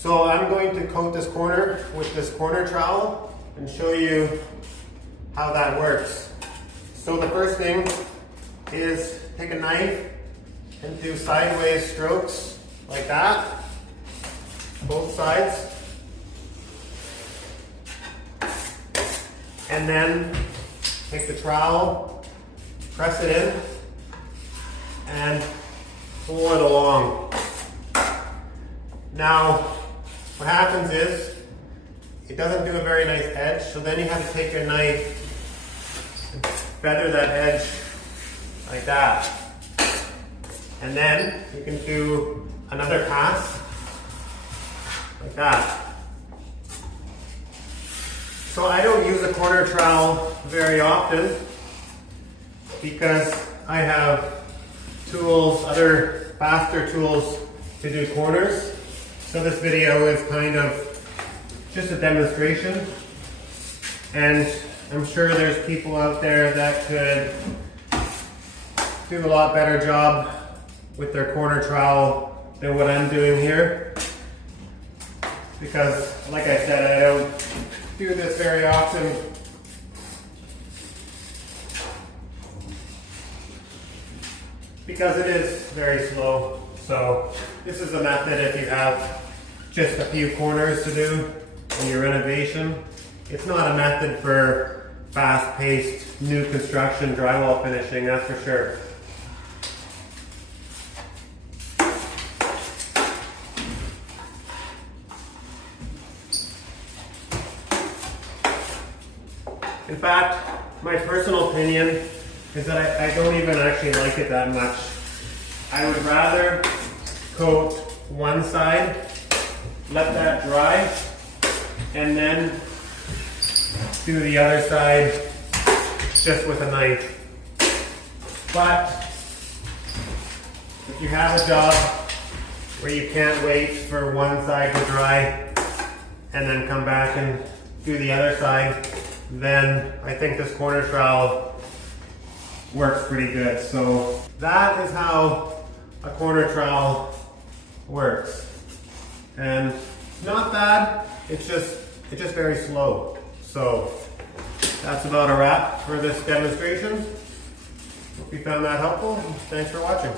So I'm going to coat this corner with this corner trowel and show you how that works. So the first thing is take a knife and do sideways strokes like that, both sides. And then take the trowel, press it in, and pull it along. Now, what happens is, it doesn't do a very nice edge, so then you have to take your knife and feather that edge like that. And then you can do another pass like that. So I don't use a corner trowel very often because I have tools, other faster tools to do corners. So this video is kind of just a demonstration, and I'm sure there's people out there that could do a lot better job with their corner trowel than what I'm doing here, because like I said, I don't do this very often. Because it is very slow. So this is a method if you have just a few corners to do in your renovation. It's not a method for fast-paced new construction drywall finishing, that's for sure. In fact, my personal opinion is that I don't even actually like it that much. I would rather coat one side, let that dry, and then do the other side just with a knife. But if you have a job where you can't wait for one side to dry and then come back and do the other side, then I think this corner trowel works pretty good. So that is how a corner trowel works. And it's not bad, it's just very slow. So that's about a wrap for this demonstration. Hope you found that helpful. Thanks for watching.